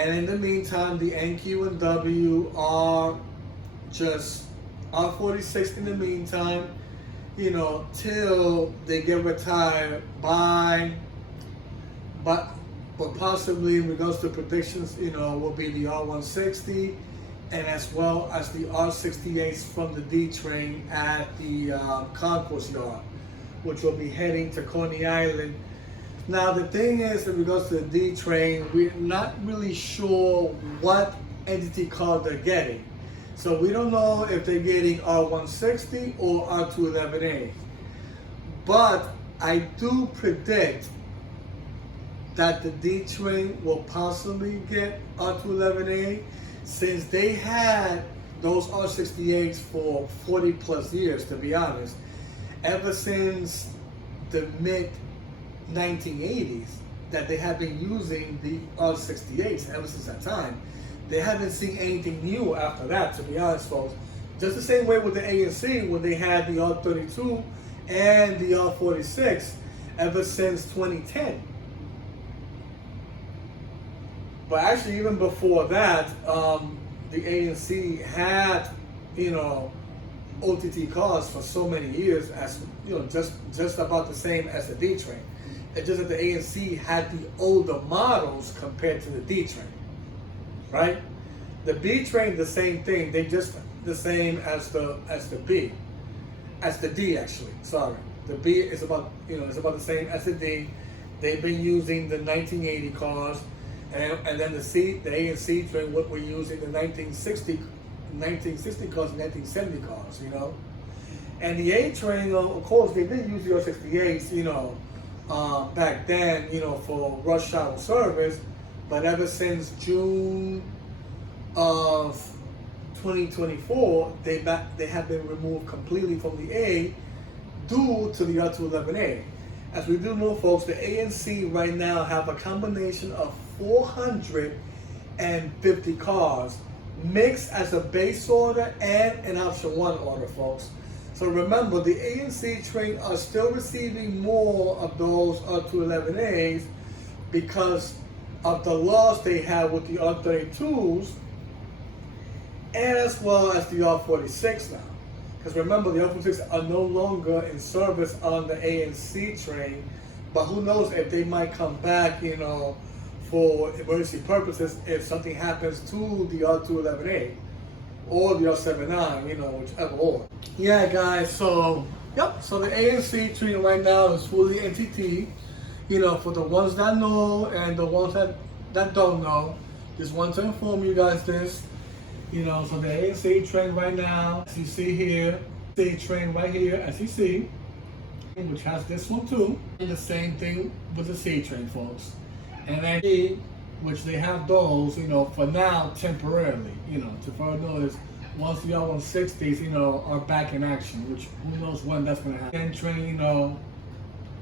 And in the meantime, the NQ and W are just R46 in the meantime, till they get retired but possibly in regards to predictions, will be the R160 and as well as the R68s from the D train at the concourse yard, which will be heading to Coney Island. Now the thing is, in regards to the D train, we're not really sure what entity card they're getting. So we don't know if they're getting R160 or R211A. But I do predict that the D train will possibly get R211A, since they had those R68s for 40 plus years, to be honest. Ever since the mid 1980s that they have been using the R68s ever since that time. They haven't seen anything new after that, to be honest, folks. Just the same way with the ANC when they had the R32 and the R46 ever since 2010. But actually, even before that, the ANC had, OTT cars for so many years, as just about the same as the D train. It's just that the ANC had the older models compared to the D train, right? The B train, the same thing. They just the same as the D actually. Sorry, the B is about it's about the same as the D. They've been using the 1980 cars, and then the A and C train, what we're using the 1960 cars, 1970 cars, And the A train, of course, they did use the R68s, back then, for rush hour service, but ever since June of 2024, they have been removed completely from the A due to the R211A. As we do know, folks, the ANC right now have a combination of 450 cars mixed as a base order and an option 1 order, folks. So remember, the ANC train are still receiving more of those R211As because of the loss they had with the R32s and as well as the R46 now. Because remember, the R46 are no longer in service on the ANC train, but who knows if they might come back, for emergency purposes if something happens to the R211A. Or the R79, whichever order. Yeah, guys, so the ANC train right now is fully NTT. For the ones that know and the ones that don't know, just want to inform you guys this. So the ANC train right now, as you see here, the train right here, as you see, which has this one too. And the same thing with the C train, folks. And then E, which they have those, for now, temporarily, to further notice, once the R160s, are back in action, which who knows when that's going to happen. And train,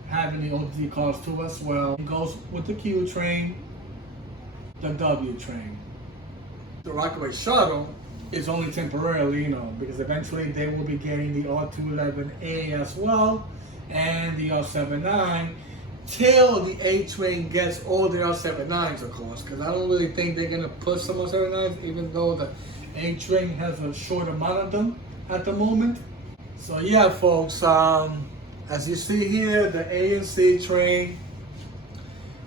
having the OTT cars too as well. It goes with the Q train, the W train. The Rockaway shuttle is only temporarily, because eventually they will be getting the R211A as well, and the R79, till the A train gets all the R79s, of course, because I don't really think they're going to put some R79s, even though the A train has a short amount of them at the moment. So yeah, folks, as you see here, the A and C train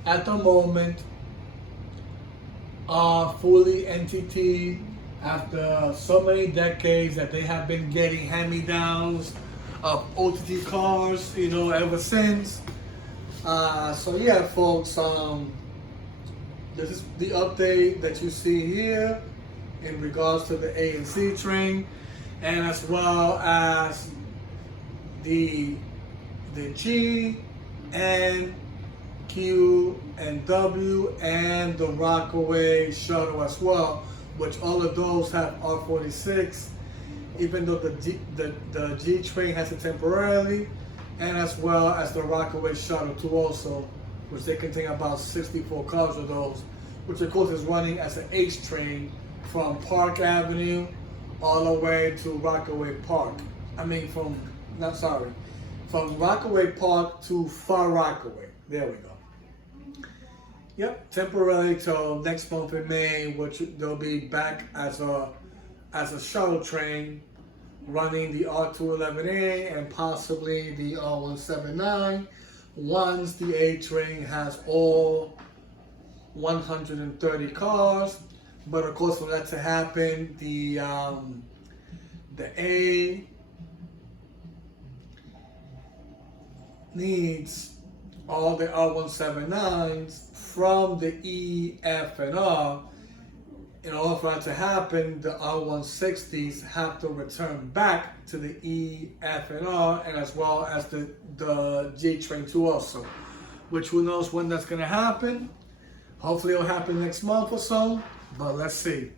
at the moment are fully NTT after so many decades that they have been getting hand-me-downs of OTT cars, ever since. So yeah, folks, this is the update that you see here in regards to the A and C train, and as well as the G and Q and W and the Rockaway shuttle as well, which all of those have R46, even though the G train has it temporarily, and as well as the Rockaway shuttle too also, which they contain about 64 cars of those, which of course is running as an H train from Park Avenue all the way to Rockaway Park. From Rockaway Park to Far Rockaway. There we go. Yep, temporarily till next month in May, which they'll be back as a shuttle train, running the R211A and possibly the R179 once the A train has all 130 cars. But of course, for that to happen, the A needs all the R179s from the E, F, and R. In order for that to happen, the R160s have to return back to the E, F, and R, and as well as the J train too also. Which who knows when that's going to happen. Hopefully it'll happen next month or so, but let's see.